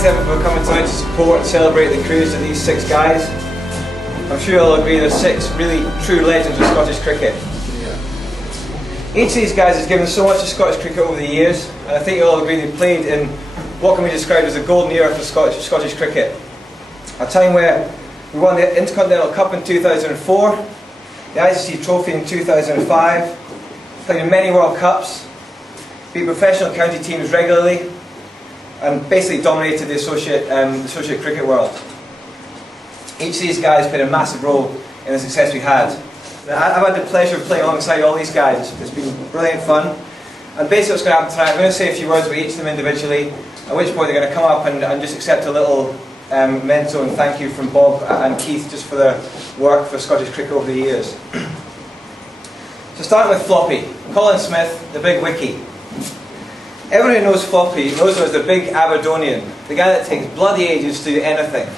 thanks everyone for coming tonight to support and celebrate the careers of these 6 guys. I'm sure you'll agree they're 6 really true legends of Scottish cricket. Each of these guys has given so much to Scottish cricket over the years, and I think you'll all agree they played in what can be described as a golden era for Scottish cricket. A time where we won the Intercontinental Cup in 2004, the ICC Trophy in 2005, played in many World Cups, beat professional county teams regularly, and basically dominated the associate cricket world. Each of these guys played a massive role in the success we had. I've had the pleasure of playing alongside all these guys. It's been brilliant fun. And basically what's going to happen tonight, I'm going to say a few words about each of them individually, at which point they're going to come up and just accept a little memento and thank you from Bob and Keith just for their work for Scottish cricket over the years. So starting with Floppy, Colin Smith, the big wickie. Everyone who knows Floppy knows him as the big Aberdonian, the guy that takes bloody ages to do anything.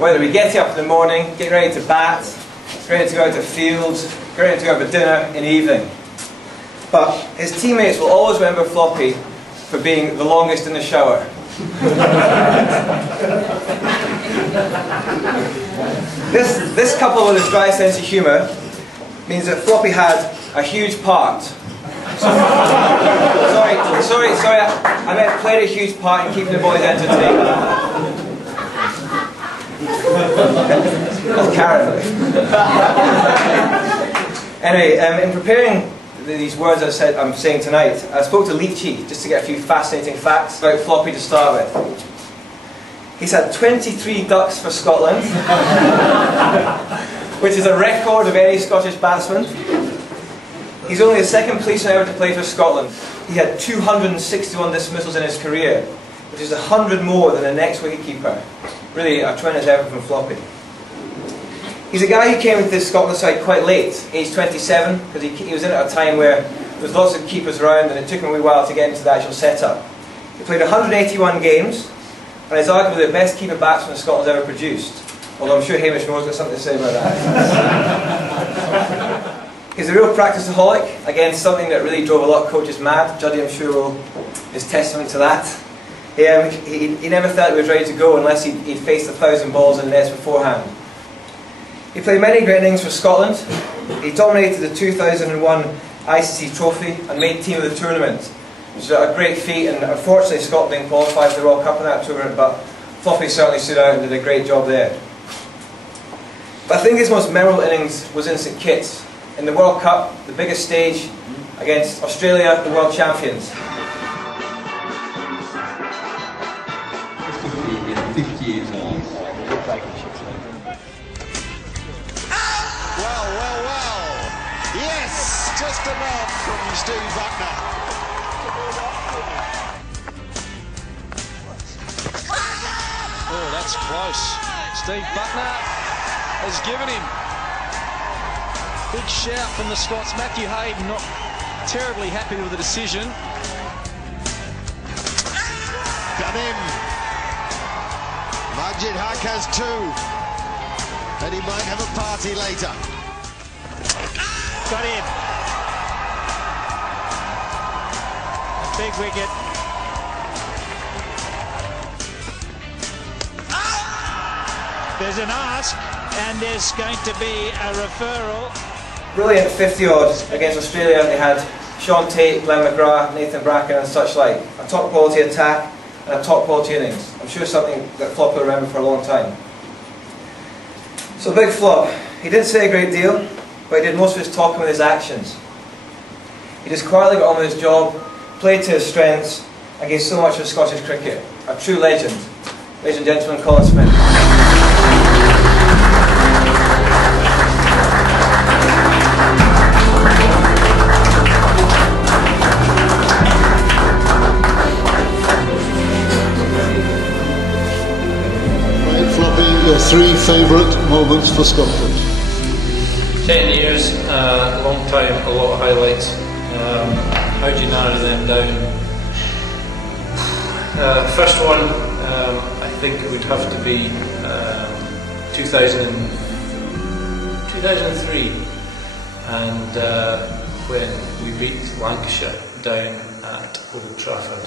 Whether we get up in the morning, getting ready to bat, ready to go out to fields, ready to go out for dinner in the evening. But his teammates will always remember Floppy for being the longest in the shower. This coupled with his dry sense of humour means that Floppy had a huge part. Sorry, I meant played a huge part in keeping the boys entertained. That's Karen. Anyway, in preparing these words I'm saying tonight, I spoke to Leachy just to get a few fascinating facts about Floppy to start with. He's had 23 ducks for Scotland, which is a record of any Scottish batsman. He's only the 2nd policeman ever to play for Scotland. He had 261 dismissals in his career, which is 100 more than the next wicketkeeper. Really a tremendous effort from Floppy. He's a guy who came into the Scotland side quite late, age 27, because he was in at a time where there was lots of keepers around and it took him a wee while to get into the actual setup. He played 181 games and is arguably the best keeper batsman Scotland's ever produced. Although I'm sure Hamish Moore's got something to say about that. He's a real practiceaholic, again something that really drove a lot of coaches mad. Juddy, I'm sure, is testament to that. He never felt he was ready to go unless he'd faced 1,000 balls in the nets beforehand. He played many great innings for Scotland. He dominated the 2001 ICC Trophy and made team of the tournament, which is a great feat, and unfortunately Scotland didn't qualify for the World Cup in that tournament, but Floppy certainly stood out and did a great job there. But I think his most memorable innings was in St Kitts, in the World Cup, the biggest stage, against Australia, the world champions. 50 years old. Well. Yes, just a nod from Steve Buckner. Oh, that's close. Steve Buckner has given him. Big shout from the Scots. Matthew Hayden not terribly happy with the decision. Done him. Majid Haq has 2. And he might have a party later. Got him. A big wicket. There's an ask, and there's going to be a referral. Brilliant 50 odds against Australia. They had Sean Tate, Glenn McGrath, Nathan Bracken and such like. A top quality attack and a top quality innings. I'm sure something that Flop will remember for a long time. So big Flop. He didn't say a great deal, but he did most of his talking with his actions. He just quietly got on with his job, played to his strengths, and gave so much for Scottish cricket. A true legend. Ladies and gentlemen, Colin Smith. Your 3 favourite moments for Scotland? 10 years, a long time, a lot of highlights. How do you narrow them down? First one, I think it would have to be 2003, and when we beat Lancashire down at Old Trafford.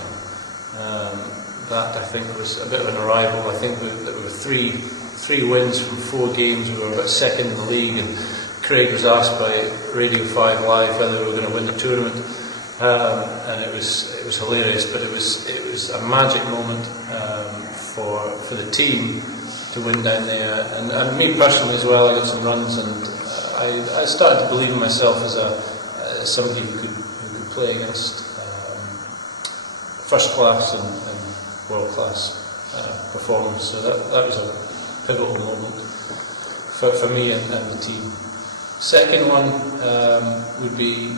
that I think was a bit of an arrival. I think there were three wins from 4 games. We were about second in the league, and Craig was asked by Radio 5 Live whether we were going to win the tournament, and it was hilarious. But it was a magic moment for the team to win down there, and me personally as well. I got some runs, and I started to believe in myself as somebody who could play against first class and world class performance. So that was a pivotal moment for me and the team. Second one would be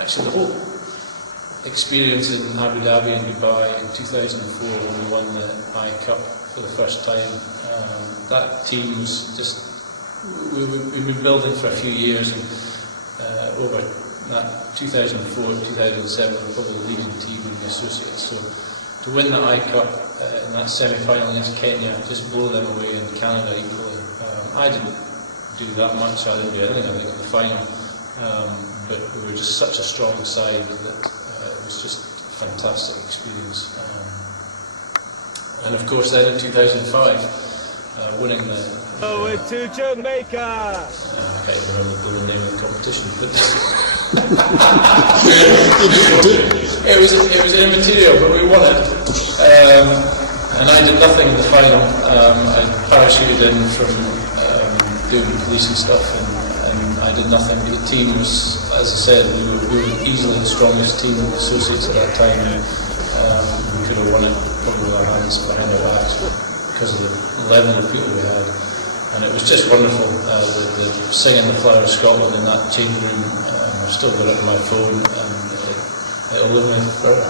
actually the whole experience in Abu Dhabi and Dubai in 2004 when we won the I Cup for the first time. That team was just, we've been building for a few years, and over that 2004 2007 we were probably the leading team in the associates. So to win the I Cup in that semi-final against Kenya, just blow them away, and Canada equally. I didn't do that much, I didn't do anything I think in the final, but we were just such a strong side that it was just a fantastic experience. And of course then in 2005, winning the to Jamaica! I can't even remember the name of the competition, but it was immaterial, but we won it. And I did nothing in the final. I parachuted in from doing police and stuff, and I did nothing. The team was, as I said, we were easily the strongest team of associates at that time. We could have won it probably with our hands behind our backs because of the level of people we had. And it was just wonderful, the singing the Flower of Scotland in that changing room. I've still got it on my phone, and it'll live with me forever.